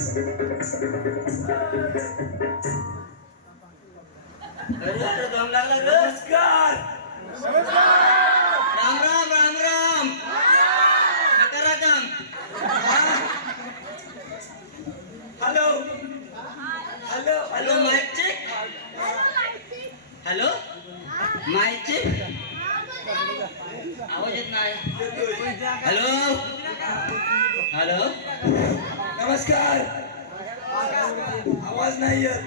अरे दम लागला नमस्कार. राम राम राम राम. सकाराम. Hello hello hello mike check. Hello mike check. आवाज येत नाही. हॅलो हॅलो नमस्कार. आवाज नाही येत.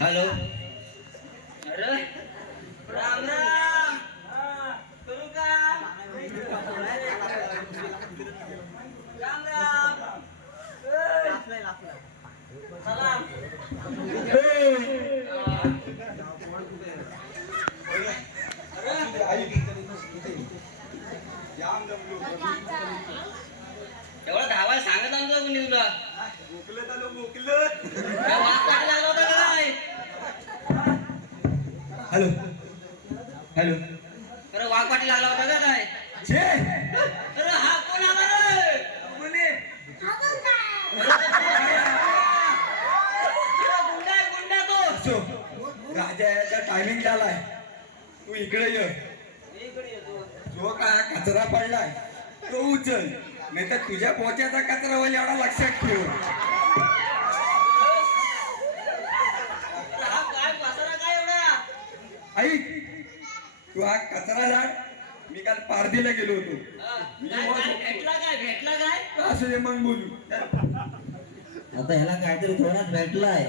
हॅलो. अरे राम राम. करू का राम राम. सलाम. एवढं धावायला सांगत आमचं कोणी तुला. मोकलत आलो मोकलत. काय वास लागला होता काय. Hello hello. अरे वाघ पाठी लागला होता का काय. छे अरे हा कोण आला रे. कोणी गुंडा आहे, गुंडा तो. असो, राजा याचा टायमिंग झालाय. तू इकडे ये. इकडे येतो. जो काय कचरा पडलाय तो उचल, नाही तर तुझ्या पोत्याचा कचरा होईल एवढा लक्षात ठेव. हा काय पसारा काय एवढा. ऐक, तू हा कचरा झाड. मी काल पारदीला गेलो होतो. काय भेटला काय भेटला काय. असू दे मग बोलू. आता ह्याला काहीतरी थोडाच भेटलाय.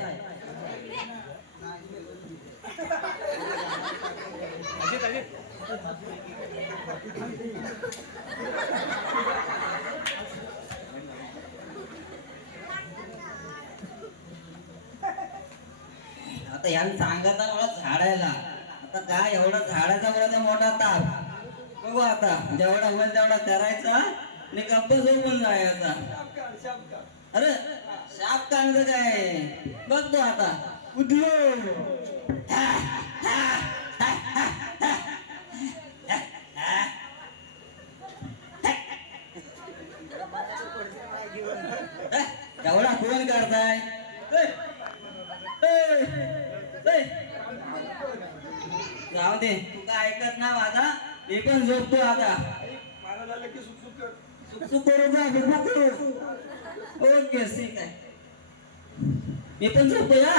आता ह्याला सांगता मला झाडायला. आता काय एवढा झाडाचा मला मोठा ताप. बघू आता जेवढा होईल तेवढा करायचा आणि गप्प झोपून जायचा. अरे शाप काढलं काय बघतो आता. उठलो. एवढा फोन करताय. जाऊ दे, तू काय ऐकत ना माझा. मी पण झोपतो आता. मला झालं की सुख कर. सुख करू का सुख करू. ओके ठीक आहे. मी पण झोपतो या.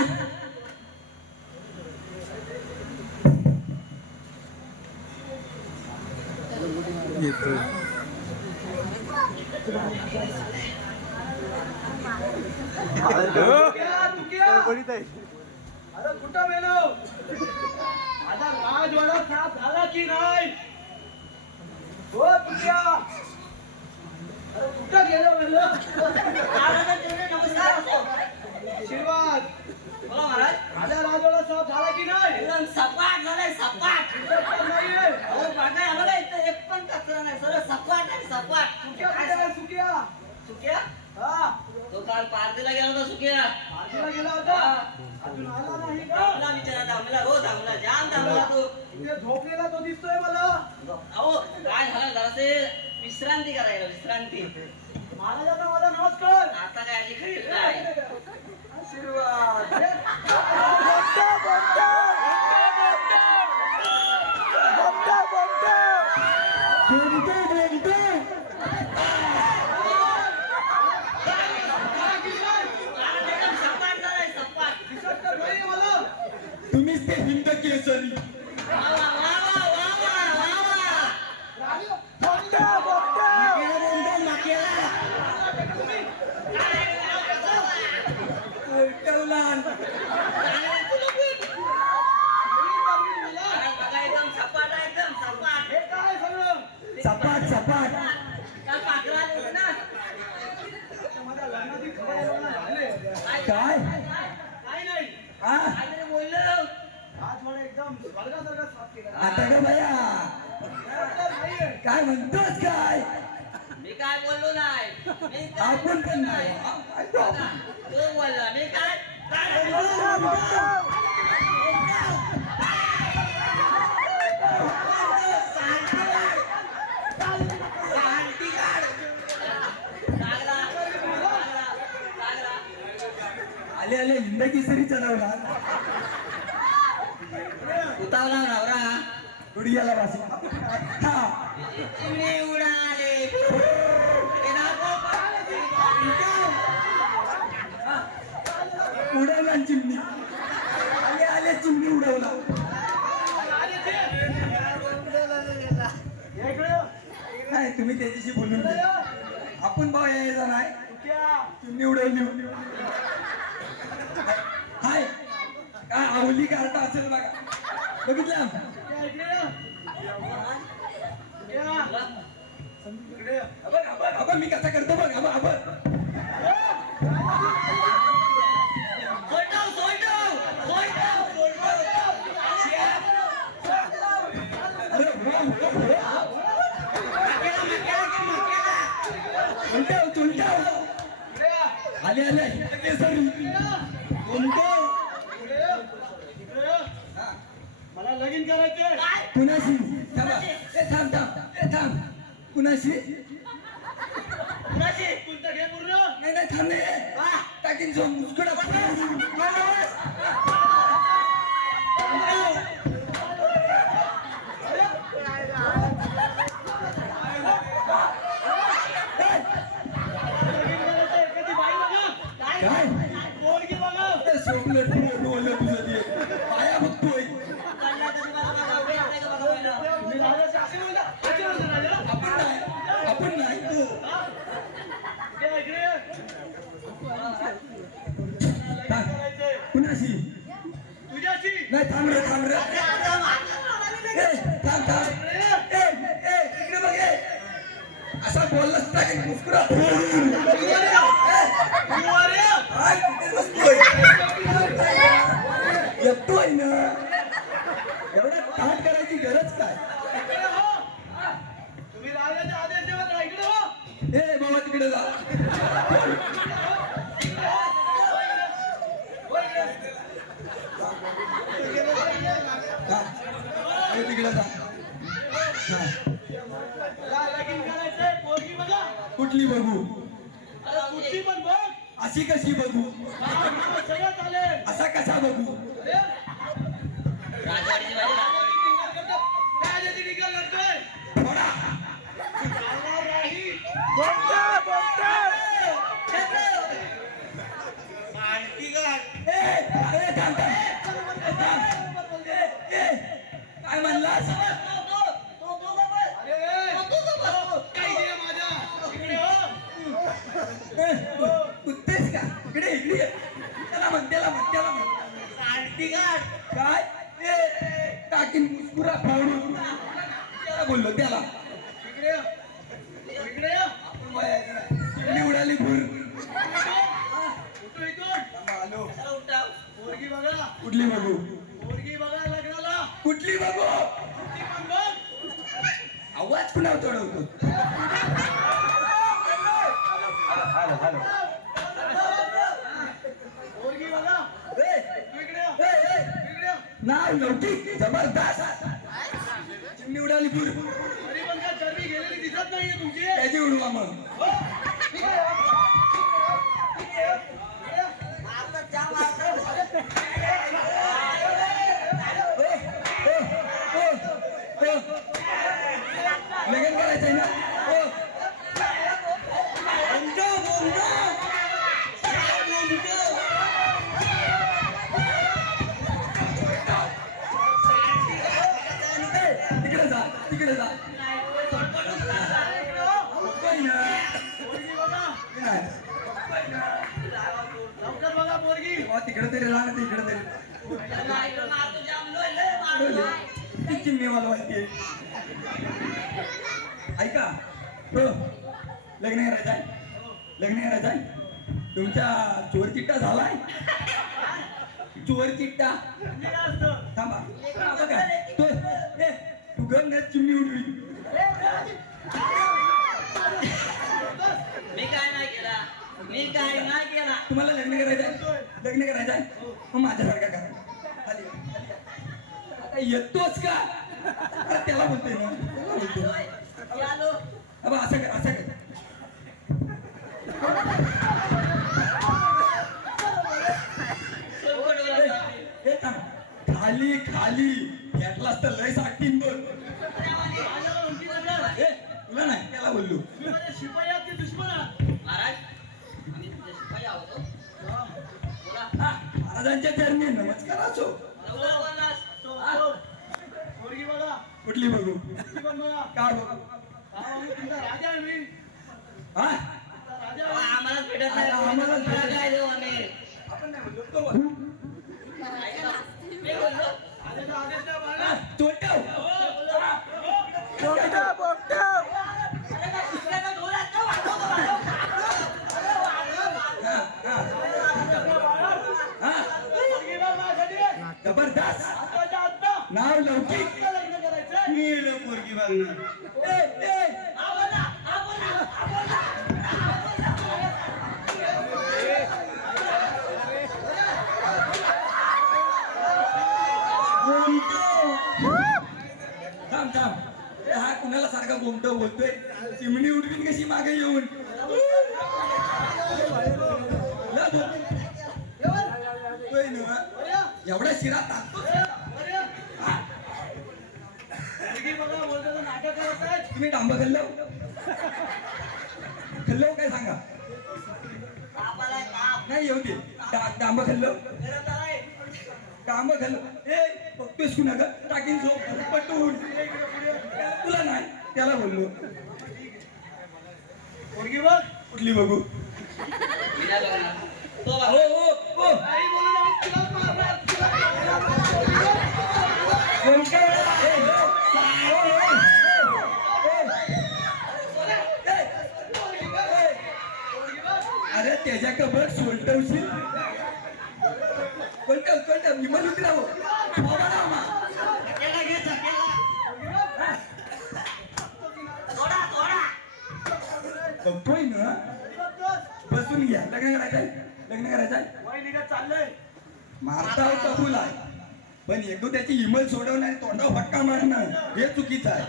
अरे कुठं गेलो. माझा राजवाडा साफ झाला की नाही. हो तुझ्या. अरे कुठं गेलो गेलो. नमस्कार. आशीर्वाद. बोला महाराज. माझा राजवाडा साफ झाला की नाही. एकदम सपाट झालाय सपाट. नाहीये. अहो बघा आम्हाला इथं एक पण कचरा नाही. सरळ सपाट आहे सपाट. सुक्या कुठे आहे, सुक्या. सुक्या हा तो काल पार्टीला गेला होता. सुक्या पार्टीला गेला होता. अजून आला नाही का. थांबला बिचारा. थांबला रोज थांबला. जाम थांबला तो. इथे झोपलेला तो दिसतोय मला. अहो काय झालं जरासे विश्रांती करायला. विश्रांती. महाराजांना मला नमस्कार. आता काय अशी खरी नाही. आशीर्वाद. सपाट झालाय सपाट. दिसत तर नाही मला. तुम्हीच ते हिंद केसरी. वा वा वा वा वा वा वा. एकदम सपाट आहे. एकदम सपाट. हे काय सगळं. सपाट सपाट. काल पाकरा आले होते ना. माझ्या लग्नाची खबर झाले. काय काय नाही. हा काहीतरी बोललो. आज मला एकदम स्वर्गासारखा साफ केला. आता का भया नाहीये. काय म्हणतोस काय. मी काय बोललो नाही. मी काय आपण पण बोललो नाही. तू बोलला. मी काय काय आले आले हिंद केसरी चढवला उतावला नवरा उडियाला वासी हा चिमणी उडाले उडवला चिमणी आले आले चिमणी उडवला नाही तुम्ही त्याच्याशी बोलून घे. आपण भाऊ यायचा नाही चिमणी उडवली हाय काय आवली कार्टा असेल बघा बघितलं अबा मी कसा करतो बघ अबा अबा आले आले केसरी मला लगीन करायचंय कुणाशी थांबा ए थांब थांब ए थांब कुणाशी कोणतं घे पूर्ण नाही नाही थांब नाही टाकीन जो मुस्कडा काय पोरगी बघा चॉकलेट बोललं तुझं ते पाया बघतोय मी राजाचे असे बोलला असे बोलला राजा आपण नाही तू इकडे थांब. करायचंय कुणाशी तुझ्याशी नाही थांब रे ए, थांब थांब ए इकडे बघ ए असा बोललास ना की मुस्कुरा येतोय ना एवढं ताट करायची गरज काय तुम्ही राजाचे आदेश देवा तर ऐकलं हो ए बाबा तिकडे जा हा. ए, तिकडे जा हा. लगीन करायचंय पोरगी बघा कुठली बघू अरे कुठली पण बघ अशी कशी बघू सगळं चालेल असा कसा बघू अरे राजवाडीची बाई राजाची निकाल लढतोय थोडा चालणार नाही ए, थांब, थांब. ए, काय म्हणलास अरे काय दिलं माझ्या इकडे हो कुत्तेस का इकडे इकडे ये. त्याला म्हण काय ए टाकीन मुस्कुरा फावडून त्याला बोललो त्याला इकडे ये. इकडे ये. चिमणी उडाली भूर उठू इथून आलो पोरगी बघा कुठली बघू पोरगी बघा लग्नाला कुठली बघू कुठली पण बघ आवाज कुणावर चढवतो पोरगी बघा तू इकडे ये. इकडे ये. नाव लौकिक जबरदस्त चिमणी उडाली भूर तरी पण काय चरबी गेलेली दिसत नाहीये तुमची त्याची उडवा मग हो. इकडे ये. इकडे ये. लगन करायचंय ना हो तिकडे जा तिकडे जा होतोय ना. पोरगी बघा काय? लवकर बघा पोरगी हो, तिकडे तरी राहा ना तिकडे तरी ती चिमणी वाजवायची ऐका हो लग्न करायचं आहे लग्न करायचं आहे तुमचा चोर चिट्टा झालाय चोर चिट्टा मी काय असतं थांबा बघा तो ए तू गंग चिमणी उडवी मी काय नाही केला तुम्हाला लग्न करायचं आहे लग्न करायचं आहे मग माझ्यासारखा करा खाली. आता येतोच का अरे त्याला बोलतोय ना त्याला बोलतोय. अबा असं कर असं कर झाली घेतलास तर लय साठीन बोल माझ्यावर उलटी नजर. ए तुला नाही त्याला बोललो मी माझ्या शिपायाचे दुश्मन आहात. महाराज आम्ही तुमचे शिपाई आहोत हो. बोला हा महाराजांच्या चरणी नमस्कार असो लवकर बोललास. पोरगी बघा. कुठली बघू ती पण बघा. काय बघू तुमचा राजा आहे मी. हा तुमचा राजा अहो, आहे. आम्हालाच भेटत नाही आम्हालाच भेटत तुम्हाला काय देऊ आम्ही आपण नाही म्हणलो तो बघ. ऐका, मी बोललो राजाचा आदेश नाही हा, पाळला. चोरट्याव. हा. अरे काय दुसऱ्याचा ढोल आहे का? वाजवतो, हा, हा. हा. पोरगी बघ माझ्यासाठी. जबरदस्त आत्ताच्या आत्ता. नाव लौकिक आत्ता लग्न करायचंय. मी येलो पोरगी बघणार. ए, ए. हा बोला, हा बोला, हा बोला. थांब थांब ए, हा कुणाला सारखा गोमटो बोलतोय चिमणी उडवीन कशी मागे येऊन ला बोल. तोय ना, एवढ्या शिरा टाकतो पोरगी बघा बोलतो नाटक करत आहे. तुम्ही डांब खाल्लो खाल्लो काय सांगा ताप आलाय, ताप. नाही येऊ दे डांब खाल्लो गरज आलाय. डांब खाल्लो ए बघतोयस कुणा का टाकीन झोप पटून तुला नाही त्याला बोललो पोरगी बघ. कुठली बघू मी नाही बघणार. तो हो बघा. हो हो काही बोलू नका. तुलाच मारणार. तुलाच मारणार. कोणत्या वेळेला? ए, ए, ओ, ए, ए, ए, ए, अरे त्याच्या कबर सोलटवशील कोणत्या विमल उतराव केला घे, केला. थोडा, थोडा. बघतोय ना बसून घ्या लग्न करायचंय लग्न करायचंय वय निघत चाललंय. मारता कबूल आहे पण एकदो त्याची इमल सोडवणार तोंडावर फटका मारणं हे चुकीचं आहे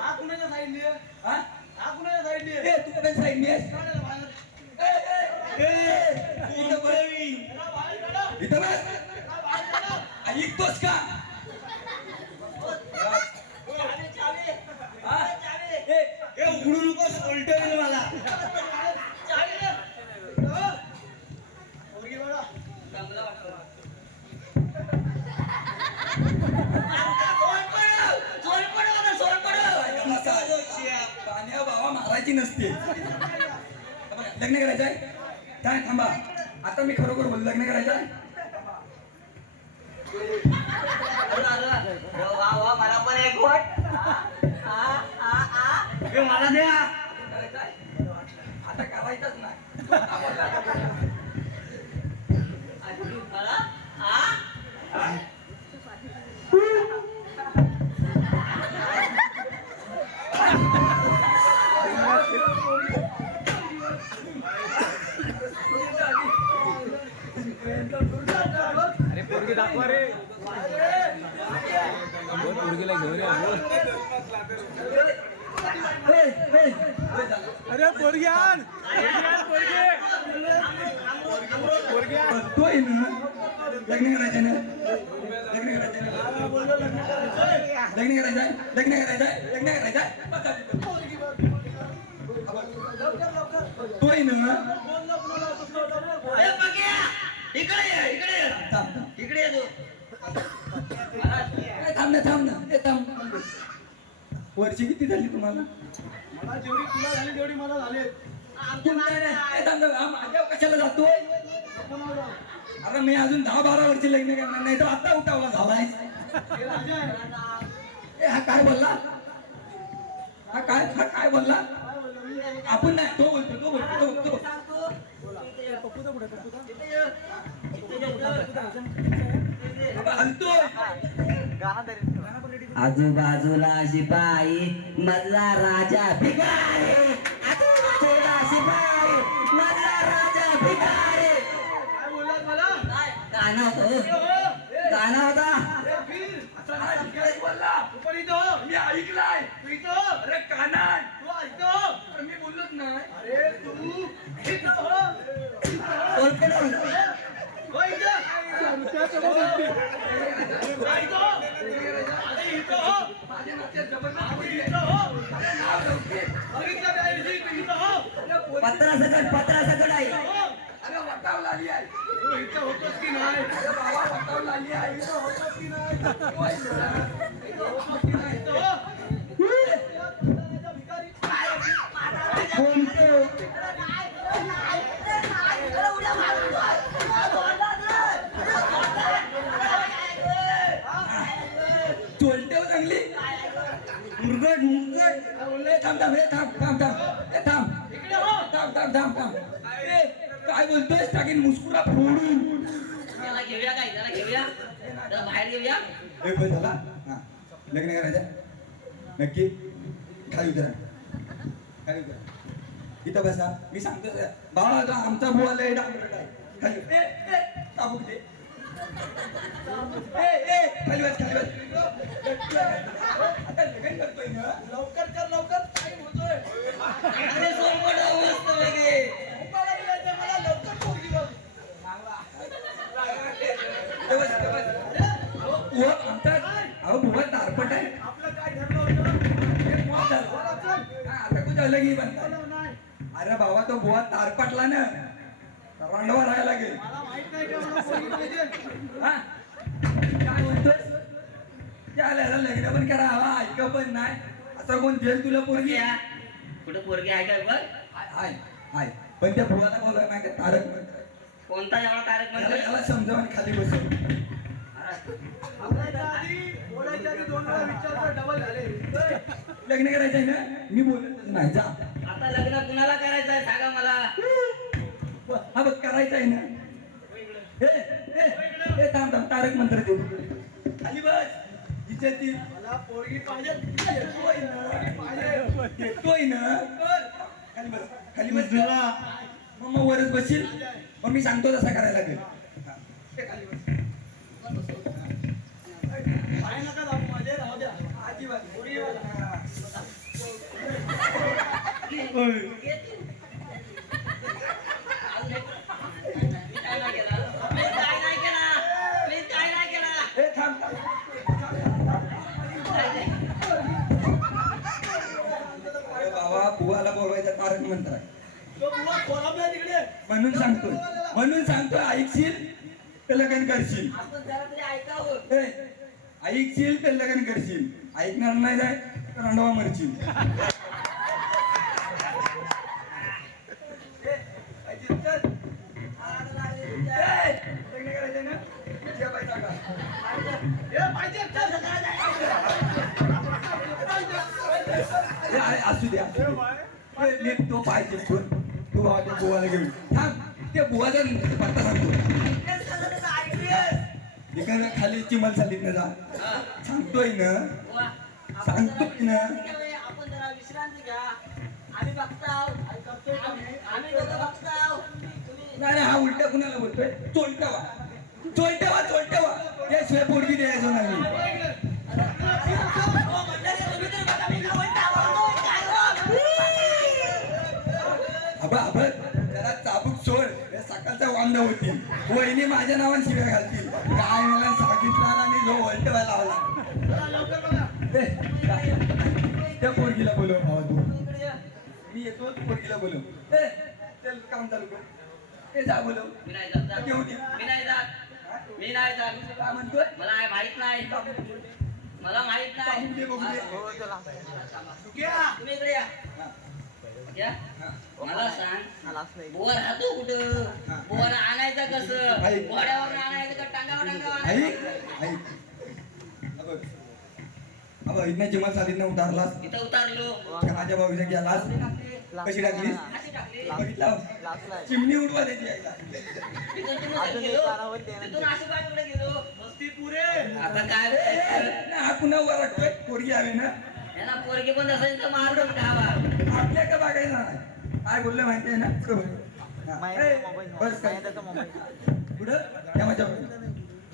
हा कुणाच्या साईडली आहे? हा? हा कुणाच्या साईडली आहे? ए तू कुठे साईडनी आहेस काढा बाहेर. इथं बस. त्याला बाहेर काढा. इथं बस त्याला बाहेर काढा. ऐकतोस का चावी, चावी. हा? चावी. ए उघडू नकोस उलटवेल मला चावी रे. पोरगी बघा. चांगलं वाटलं. पाण्या बाबा मारायची नसते लग्न करायचंय काय थांबा आता मी खरोखर बोल लग्न करायचंय वा वा मला पण एक घोट. हे मला द्या. आता करायचंच नाही मला? हा? अरे पोरगी दाखवा रे पोरगीला घेऊन या अरे पोरगी आण पोरगी आण बघतोय ना लग्न करायचं ना लग्न करायचं लग्न करायचंय लग्न करायचंय लग्न करायचंय बघतोय ना अरे बघ्या. इकडे ये, इकडे ये. थांब इकडे ये तू. थांब ना थांब ना ए थांब वर्षी किती झाली तुम्हाला मला जेवढी तुला झाली तेवढी मला झाली. माझ्या कशाला जातोय अरे मी अजून 10-12 वर्ष लग्न करणार नाही तर आता उठावला झालाय हे राजा आहे. ए हा काय बोलला हा काय बोलला काय बोललो मी? आपण नाही तो बोलतो हलतोय आजूबाजूला शिपाई मधला राजा भिकारी आजूबाजूला शिपाई मधला राजा भिकारी काय बोललात मला? गाणं होतं गाणं होता ए, फिर. असं नाही काय बोलला तू पण इथं हो. मी ऐकलाय तू इथं हो. अरे कानाय तू इथं हो. अरे मी बोललोच नाही अरे तू इथं हो. कोलकडे हो इथं. पत्रा सकट आहे. अरे वटाव लागली आहे. हो, इथं होतोच की नाही अरे बाबा वटाव लागली आहे. इथं होतोच की नाही होय ना. होतोच की नाही. इथं हो. या तुताऱ्याच्या भिकारी. चोलटेव चांगली मुरगट थांब थांब हे थांब थांब थांब हे थांब इकडे हो. थांब थांब थांब थांब ए, काय बोलतोय टाकीन मुस्कुरा फोडून त्याला घेऊया काय त्याला घेऊया त्याला बाहेर घेऊया. ए बस झाला हा लग्न करायचं नक्की खाली उतरा खाली उतरा इथं बसा मी सांगतो बाबा तो आमचा बुवा लय डांगरट आहे खाली ए ए काबूक दे ए खाली बस आता लग्न करतोय ना लवकर कर लवकर टाइम होतोय अरे सोनपट मस्त वेगळे. मला बोलायचं, मला लवकर पोरगी बघ. इथं बस इथं बस बुवा आमचा अहो बुवा तारपट आहे आपलं काय ठरलं होतं हे बुवा झाला. बोला चल. हा, आता कुठं अलग ही बनता बोला नाही अरे बाबा तो बुवा तारपटला ना रांडवा राहायला लागेल मला माहित नाही का मला पोरगी पाहिजे. हा काय म्हणतोस त्याला लग्न पण करा हवा ऐक पण नाही असं कोण देईल तुला पोरगी घ्या. कुठं पोरगी आहे काय बघ. हाय हाय पण त्या बुवाला बोलाय माहिती आहे, तारक मंत्र कोणता एवढा तारक याला म्हणतोय. याला समजावून आणि खाली बसव बोलायच्या आधी 2 वेळा विचारतो डबल झाले. लग्न करायचंय ना मी बोलतच नाही जा आता लग्न कुणाला करायचं आहे सांगा मला. हा बघ करायचंय ना ए थांब थांब तारक मंत्र देऊ खाली बस इज्जती मला पोरगी पाहिजे. येतोय ना खाली बस खाली बस मग वरच बसशील मग मी सांगतो तसा करायला लागेल हा, ते खाली बस पाय नका दाबू माझे, राहू द्या. अजिबात पोरगी बघा. हा. मी काय नाही केलं. मी काय नाही केलं. मी काय नाही केलं. ए थांब थांब. अरे बाबा बुवाला बोलवायचा तारक मंत्र आहे तो बुवा कोलमला तिकडे. म्हणून सांगतोय ऐकशील तर लग्न करशील आपण जरा तरी ऐकावं. ए, ऐकशील तर लग्न करशील ऐकणार नाही जाय तर अंडवा मरशील ए, ऐकशील तर? ए, लग्न करायचंय ना? ये बाई जागा. हे पाहिजे चल. ए, असू दे असू दे. ए, नीट तो पाहिजे तू भावाच्या बुवाला घेऊन थांब ते बुवाचा पत्ता सांगतो एका खाली चिमल चालीत ना जा सांगतोय ना बुवा, आपण सांगतो जरा की ना. विश्रांती घ्यावी. आपण जरा विश्रांती घ्या. आम्ही बघताव. आम्ही दोघं बघताव. तुम्ही नाही हा उलटा कुणाला बोलतोय चोलटावा चोलटावा चोलटावा त्याशिवाय पोरगी द्यायचो नाही हो, मंडळी, तुम्ही तर बघा, मी काय म्हणतो, काय हो? आबा आबा जरा चाबूक सोड या सकाळचा वांदा होतील वहिनी माझ्या नावाने शिव्या घालतील काय मला सांगितलं आणि जो वलटवा लावला चला, लवकर बघा. ए, जा. त्या पोरगीला बोलव भावा तू इकडे ये. मी येतो तू पोरगीला बोलव ए चल काम चालू कर ए जा बोलव मी नाही जात, जा. घेऊन ये मी नाही जात. मी नाही जात. काय म्हणतोय मला हे माहित नाही. मला माहित नाही. बघू दे बघू दे घ्या. तुम्ही इकडे या. हा, या. हा. मला सांग बोर राहतो कुठं बोर आणायचं कसं आई. घोड्यावर आणायचं का टांगावर टांगावर आणायचं? अबा इथनं चिमल सालीतनं उतारलास इथं उतारलो माझ्या भाऊच्या गेलास कशी टाकलीस अशी टाकली बघितला चिमणी उडवा त्याची एकदा तिथून चिमूट गेलो तिथून अशी बाजूकडे गेलो मस्ती पुरे. आता काय नाही, हा पुन्हा उभा वाटतोय पोरगी आली ना यांना पोरगी पण असेल तर मारून खावा आपल्या का बघायचं नाही काय बोललं माहितीये ना हा. ए, बस काय पुढं या माझ्या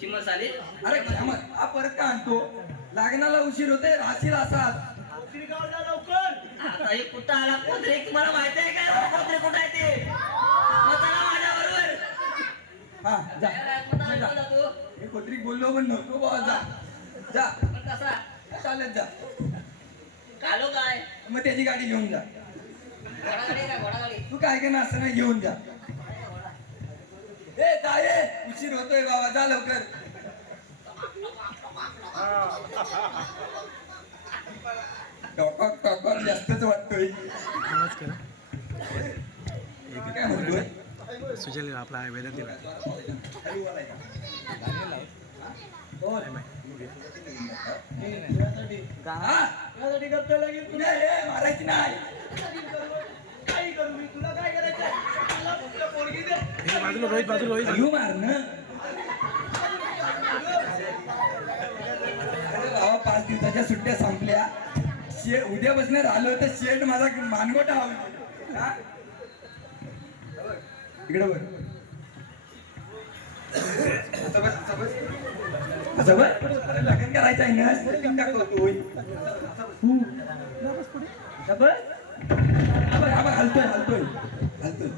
चिमस आली अरे क्षमा, हा परत का आणतो लग्नाला उशीर होते राशील असाच कोथरीगाव जा लवकर. आता हे कुठं आला कोथरे तुम्हाला माहिती आहे काय कोथरे कुठं आहे ते मग चला माझ्याबरोबर हा जा कुठं जा. ऐकलं तू मी कोत्री बोललो पण नव्हतो बाबा जा जा पण कसा चालत जा कालो काय मग त्याची गाडी घेऊन जा तू काय काय ना असं नाही घेऊन जा. ए जा ये, उशीर होतोय बाबा, जा लवकर. टॉकर टॉकर जास्तच वाटतोय. काय म्हणतोय सुजल आपला वेदांत त्यासाठी करतोय लगेच तुला मारायची नाही. काही करू मी, तुला काय करायचंय? मला फक्त पोरगी दे. बाजूला रोहित, बाजूला रोहित. घेऊ मार ना बाबा. 5 दिवसाच्या सुट्ट्या संपल्या. उद्या बसणार आलो तर शेट माझा मानगोटा हा इकडे बघ. असं बघ, लग्न करायचं आहे ना, दाखवतोय. हलतोय हलतोय हलतोय हलतोय हलतोय.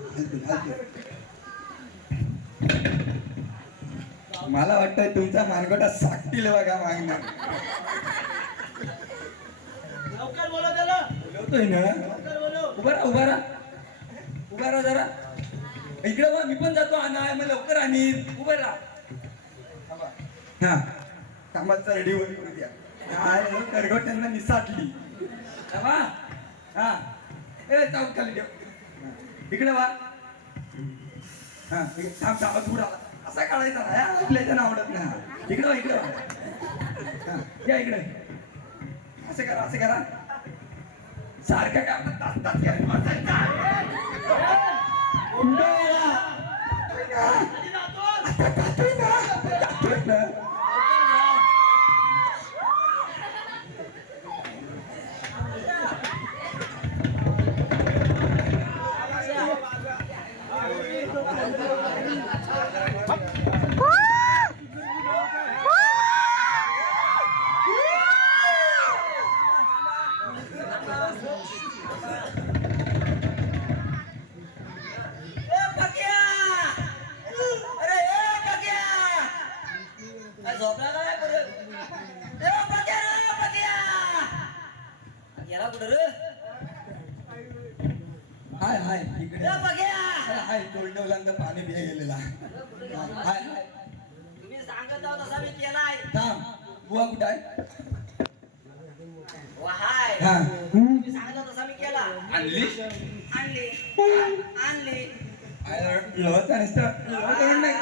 मला वाटतंय तुमचा मानगोटा साकतील बघा मागणार. लवकर बोला त्याला, बोलवतोय ना. लवकर बोलव. उभा राहा उभा राहा उभा राहा जरा. इकडे बघ, मी पण जातो आणाय, मग लवकर आणीन. उभं राहा. हा कामाचा रेडी वर करू द्या. करगोट्यांना निसाटली. हा ए चावत खाली ठेव. इकडे वा. हा थांब थांब, दूर आला असा काढायचा ना, आपल्याच्या आवडत नाही. इकडे वा इकडे वा. हा या इकडे. असं करा असं करा. सारखं काय आपलं तास तास घ्या. आधी जातो. झोपला काय परत? गेला कुठं रे? हाय हाय इकडे ए बघ्या, हाय. तोंडवलांना पाणी बिया गेलेला. हाय हाय. तुम्ही सांगत जाऊ तसा मी केलाय. थांब, बुवा कुठं आहे? हाय, हा तुम्ही सांगत जाऊ तसा मी केला. आणली. आणली आणली. लोहचा नुसतं नाही.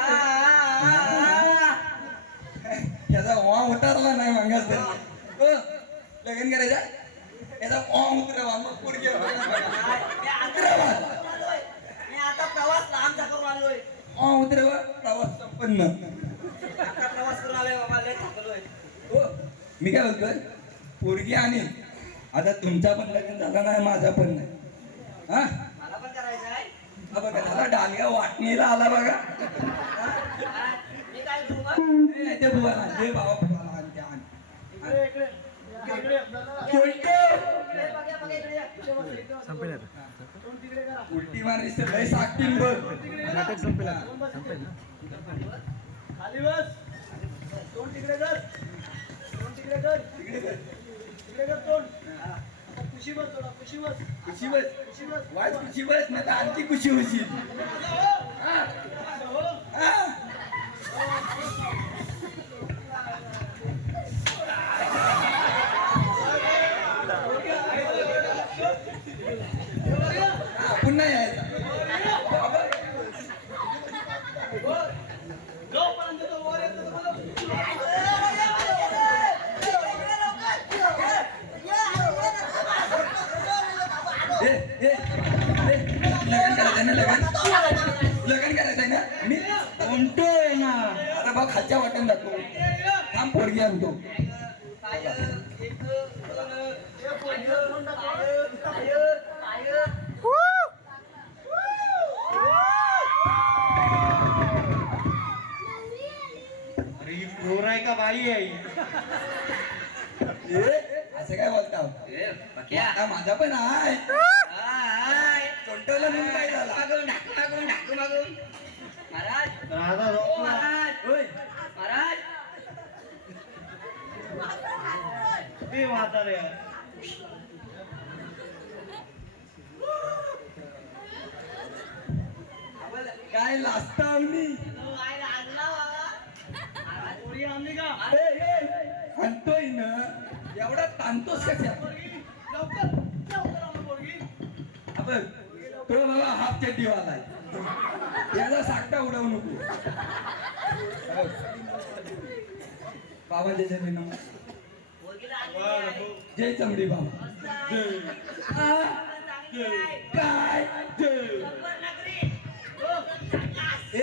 याचा वा उतारला नाही मागास. लगन करायचा याचा वा उतरावा, मग पुढे मी आता प्रवास लांबचा करून आलोय. वा उतरावा. प्रवास संपन्न. आता प्रवास करून आलोय बाबा, लय थकलोय. हो मी काय बोलतोय, पोरगी आणि आता तुमचा पण लग्न झाला नाही, माझा पण नाही. हा मला पण करायचं आहे. हा बघा झाला डालगा वाटणीला आला बघा. मी काय करू मग? ए, ते बुवाला ते बाबा बुवाला आण, ते आण. इकडे इकडे इकडे. ए, बघ्या बघ्या इकडे या. संपेल आता. तोंड तिकडे करा. उलटी मारलीस तर लय साकतील बघ. नाटक संपेल आता. तोंड बस. संपेल ना. खाली बस. तोंड तिकडे कर. तोंड तिकडे कर. इकडे कर. तिकडे कर तोंड. आता कुशी बस थोडा, कुशी बस. कुशी बस. कुशी बस. वाज कुशी बस, नाही तर आणखी कुशी होशील. हा. हो. हा. हा, पुन्हा यायचा. जोपर्यंत तो वर येतो तोपर्यंत. ए, ए, ए, लगन करायचंय ना, लगन करायचंय ना. मी म्हणतोय ना, आता भाऊ खालच्या वाटण जातो. थांब पोरगी आणतो. पाय, एक, दोन, हे पोरगी तोंड टाक. अरे ही पोर आहे का बाई आहे? ए, असं काय बोलता? ए, बघ्या. आता माझा पण आहे. हाय. चोंटवला म्हणून काय झाला? मागून ढाकू मागून. महाराज, राधा ओ महाराज, होय. महाराज. ते म्हातारे. काय लाजतावनी पोरगी आणली का आणतोय ना एवढा ताणतोस कशा लवकर लवकर आणू पोरगी आपण तो बाबा हाफ चड्डी वालाय याचा साखटा उडवू नको बाबाच्या चरणी नमस्कार जय चमडी बाबा हा? काय ए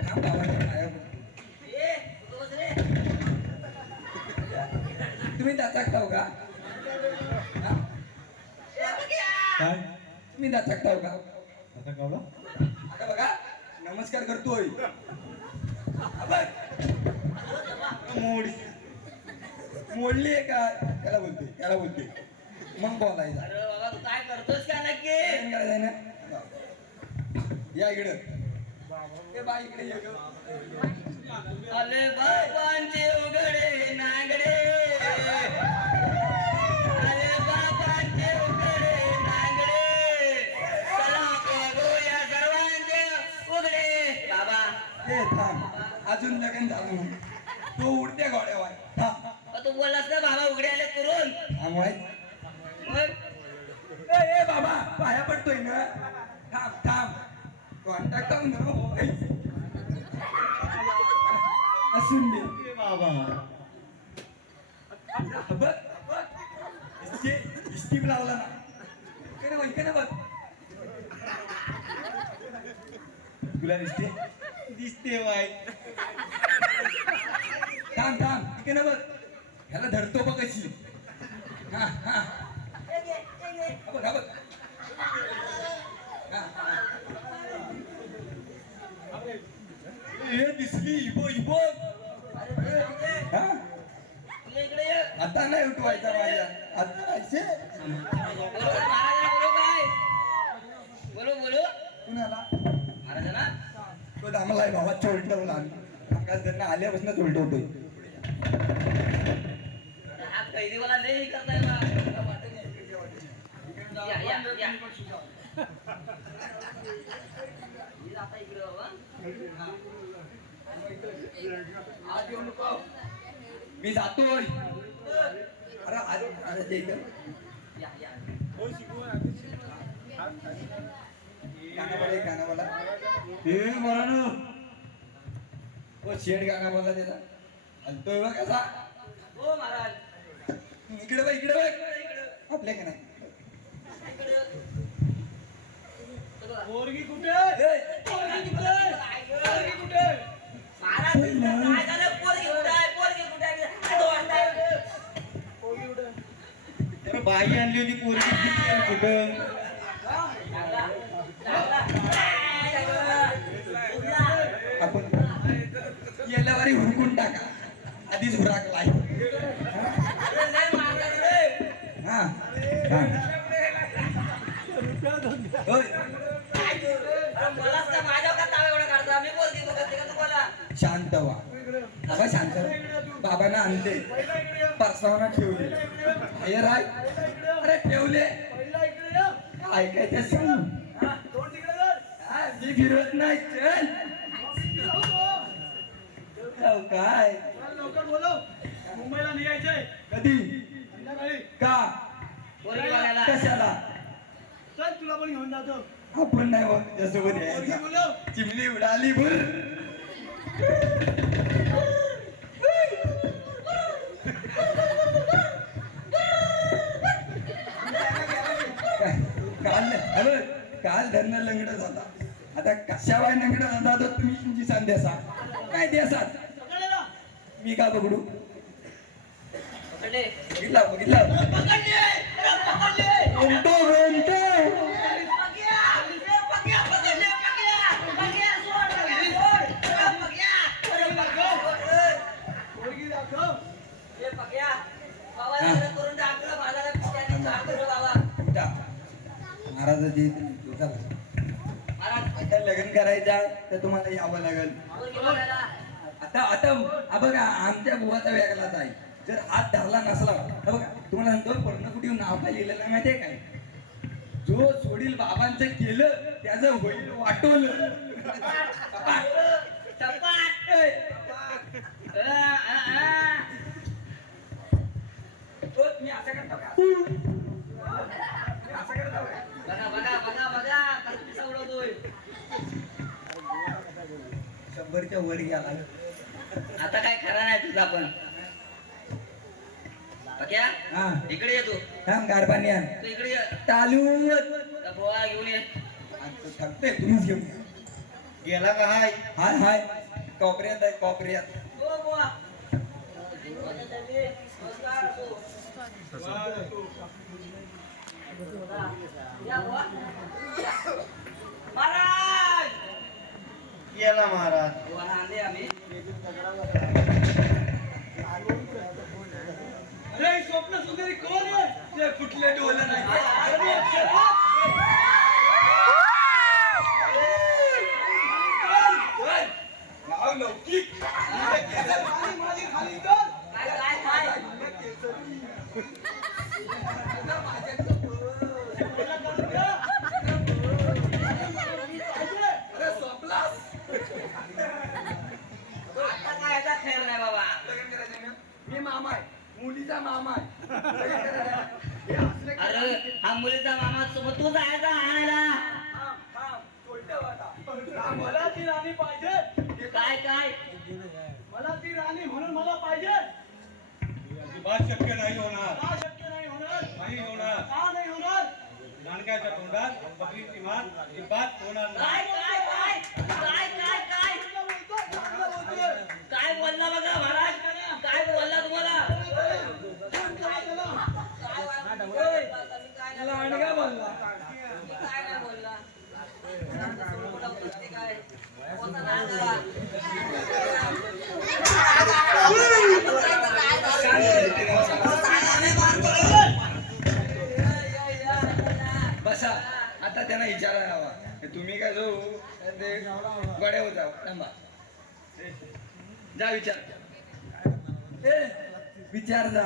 थांब बाबाच्या पाया पड. तुम्ही दाचाकताव का हा? काय तुम्ही दाचाकताव का आता गावला आता बघा नमस्कार करतोय हा बघ. मोडली आहे का त्याला बोलते मग बोलायचा अरे बाबा तू काय करतोस का नक्की काय करायचंय ना या इकडं ए बा इकडे ये गं. अले बाबांचे उघडे नागडे अले बाबांचे उघडे नागडे चला बघूया सर्वांचे उघडे बाबा ए थांब अजून लगन झालं नाही. तो उडत्या घोड्यावर हा तू बोललास ना बाबा उघडे आले करून आमवाय मग ए बाबा पाया पडतोय ना थांब कॉन्टॅक्ट होय असून दे बाबा बघ स्टीप लावला ना इकडे बघ तुला दिसते दिसते बाई थांब इकडे बघ ह्याला धरतो बघ कशी हा बघ हे दिसली इबो हा इकडे ये आता नाही उठवायचा माझ्या आता असे बोलो कुणाला महाराजांना तो दामलाय बाबा चोलटवला त्यांना आल्यापासून चोलटवतोय हा कैदी मला लई करताय बा. या. ही आता इकडे बाबा आज येऊ नको मी जातोय अरे ते इथं या गाणं बोला हे मरानो ओ शेड गाणं बोला त्याला हलतोय बघ कसा हो महाराज इकडे बघ आपल्या का नाही पोरगी कुठे ए, पोरगी कुठे महाराज काय झालं पोरगी कुठे आहे पोरगी कुठे अरे बाई आणली होती पोरगी दिसते कुठं आपण गेल्यावारी हुडकून टाका आधीच हुराकलाय हा होय शांत व्हा बाबा शांत बाबांना आणले परसावना ठेवले बाहेर आहे अरे ठेवले पहिला इकडे ये. ऐकायचं सांग हा, तोंड तिकडे कर. हा, मी फिरवत नाही चल जाऊ काय चल, लवकर बोलव मुंबईला निघायचंय कधी संध्याकाळी का कशाला चल तुला पण घेऊन जातो आपण नाही बघ त्यासोबत पोरगी यायचा बोलव चिमणी उडाली भुर काल धरणं लंगडत होता आता कशावाय लंगडत होता तर तुम्ही तुमची सांध्यासा काय द्यासात पकडलेला मी का पकडू पकडले बघितला म्हणतो पोरगी दाखव महाराजाची आता लग्न करायचा तर तुम्हाला यावं लागेल आता बघा आमच्या बुवाचा वेगळाच आहे जर हात धरला नसला बघा तुम्हाला सांगतो पर्णकुटी नाव काय लिहिलेलं माहितीये काय जो सोडील बाबांचं केलं त्याचं होईल वाटोल टपाट. ए, ओ, मी असं करतो का? मी असं करतो का? बघा बघा बघा बघा कसं पिसा उडवतोय. 100च्या वर गेला. आता काय खरा नाही तुझा पण. पक्या हा इकडे ये तू. थांब गारपाणी आण. तू इकडे ये. चालू त्या बोळा घेऊन ये. थकते तुम्हीच घेऊन या. गेला का हाय हाय हाय कोपऱ्यात आहे कोपऱ्यात. ओ बोळा. या बोळा. महाराज. गेला महाराज बोळा आणले आम्ही. अरे स्वप्न सुंदरी कोण आहे? ते कुठले डोलं नाही. अरे, शपथ! नाव लौकिक. माझी खाली कर. काय काय काय. अरे स्वप्नास. आता काय याचा खैर नाही बाबा. लग्न करायचं ना? मी मामा आहे मुलीचा मामा आहे. लग्न करायचं. हे असलं की- अरे हा मुलीचा मामा सोबत तू जायचा आणायला. थांब, थांब. सोडलं आता. मला ती राणी पाहिजे. काय काय. मला ती राणी म्हणून मला पाहिजे. अजिबात शक्य नाही होणार का शक्य नाही होणार? नाही होणार का नाही होणार? नानक्याच्या तोंडात बकरीची मान अजिबात होणार काय नाही काय काय काय काय काय चांगलं बोलतोय, चांगलं बोलतोय. काय बोलला बघा महाराज. काय बोलला तुम्हाला. काय झालं? काय तुम्ही काय नाही लांडगा बोलला. तुम्ही काय नाही बोलला. आता सोडून लावतो ते काय. कोणता नाद झाला. बसा आता त्यांना विचारायला हवा की तुम्ही काय जो ते गड्या होता थांबा. जा विचार. ए, विचार जा.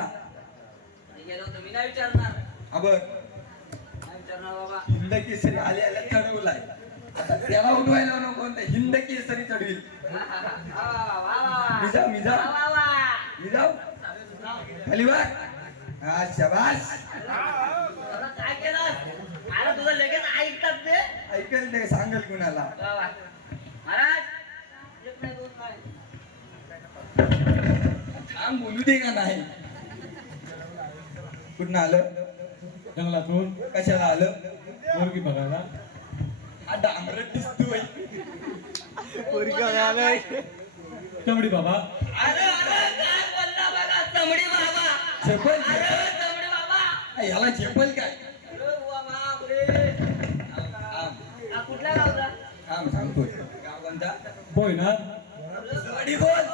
मी गेलो होतो मी नाही विचारणार. अबघ नाही विचारणार बाबा. हिंद केसरी आल्या चढवलाय. त्याला उठवायला नको तर हिंद केसरी चढवील. वा वा वा वा. मी जाऊ मी जाऊ वा वा. मी जाऊ खाली बघ. हा शबास. आता काय केलं. अरे तुझं लगेच ऐकतात ते. ऐकल ते सांगल कुणाला. वा वा. महाराज एक नाही दोन नाही. थांब बोलू दे का नाही. कुठं आलं जंगलातून कशाला आलं. मुलगी बघायला हा डांबरट दिसतोय. चमडी बाबा अरे अरे काय बोलला बघा चमडी बाबा. चप्पल अरे चमडी बाबा. याला चप्पल काय. अरे वा बापरे. हा कुठल्या गावचा. थांब सांगतोय. गाव कोणता. होय ना सॉरी बोल.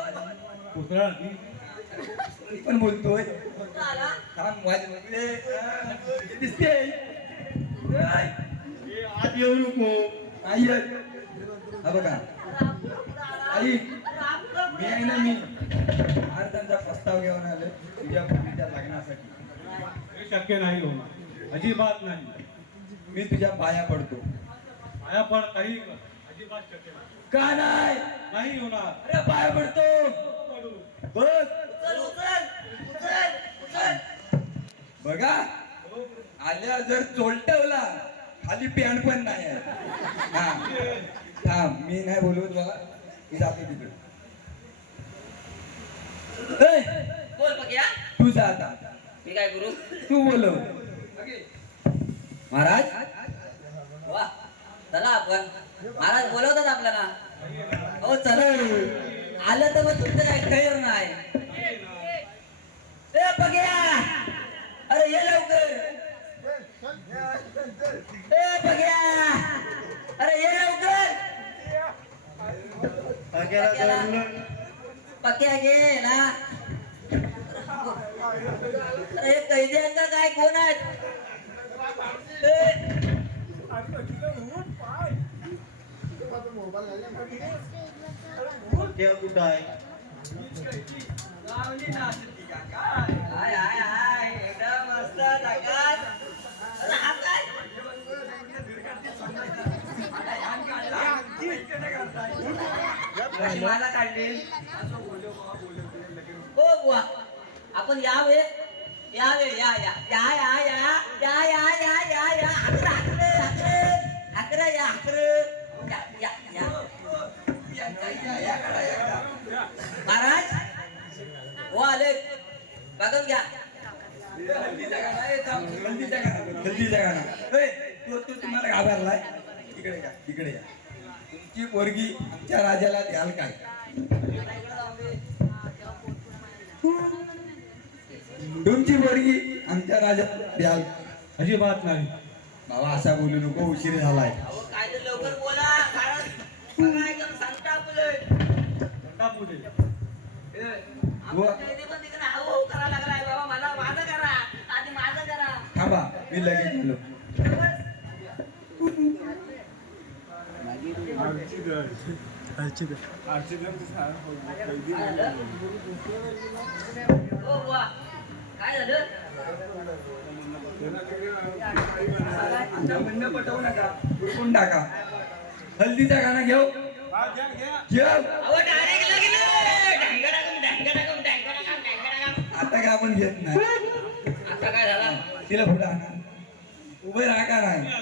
कुत्रा मी पण बोलतोय. कुठला आला. थांब वाजवले. दिसते. काय? आत येऊ नको आई आहे. हा बघा आई मी आहे ना मी भारतांचा प्रस्ताव घेऊन आलो तुझ्या मुलीच्या लग्नासाठी. हे शक्य नाही होणार अजिबात नाही मी तुझ्या पाया पडतो. पाया पण काही अजिबात शक्य नाही का नाही. नाही होणार अरे पाया पडतो. पडू. बघ उचल उचल उचल उचल. बघा आल्या जर चोलटवला खाली पॅन्ट पण नाही आहे. हा हा मी नाही बोलवत मला. मी जातो तिकडे. ए, बोल बघ या. तू जा आता. मी काय करू. तू बोलव. महाराज वा चला आपण. महाराज बोलवतात आपल्याला. हो चला आलं तर मग तुमचं काही खैर नाही. ए बघ्या अरे ये लवकर. ए बघ्या अरे ये लवकर. पक्या घे ना. अरे हे कैदी आहेत का काय कोण आहेत. ए, कुठं आहे हाय हाय हाय एकदम मस्त झकास. अरे हा काय. कशी मला काढली ओ बुवा आपण यावे यावे या या या या या या या या या या हाकरा हाकरे हाकरे हाकरा या हाकरे या या या महाराज हो आले बघून घ्या हल्दीचा गाणं आहे, थांब. हल्दीचा गाणं ए, तो तुम्हाला घाबरलाय इकडे या इकडे या तुमची पोरगी आमच्या राजाला द्याल काय तुमची पोरगी आमच्या राजाला द्याल अजिबात नाही बाबा असा बोलू नको उशीर झालाय अहो काय तर लवकर बोला कारण बघा एकदम सांगता टाकू दे. आमच्या इथे पण तिकडे हाऊ हाऊ करायला लागलाय बाबा मला माझं करा आधी माझं करा थांबा मी लगेच आलो ओ बुवा काय झालं आमच्या म्हणणं पटवू नका उरकून टाका हल्दीचा गाणं घेऊ घेऊ अहो डायरेक्ट लागले ढंगडागम आता काय आपण घेत नाही आता काय झालं तिला पुढे आणा उभे राहा का नाही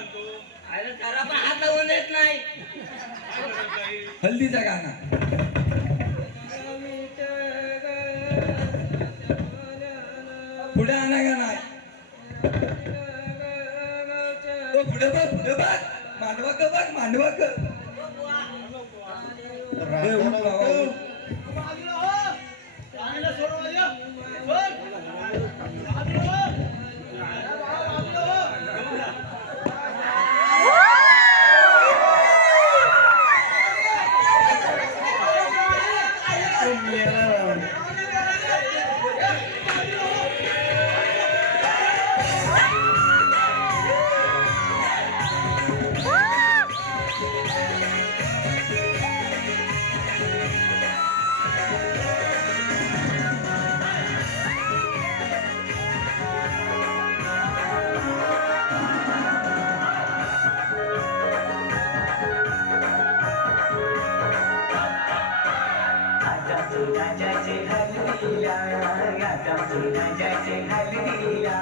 अरे त्याला पण हात लावून देत नाही हल्दीचा गाणं पुढे आणा का नाही तो पुढे बघ मांडवा क बघ मांडवा क ए, उठ बाबा, उठ. बाजूला हो राणीला सोडवा या सोड. बाजूला हो. बाजूला हो. राजाचे हलदिला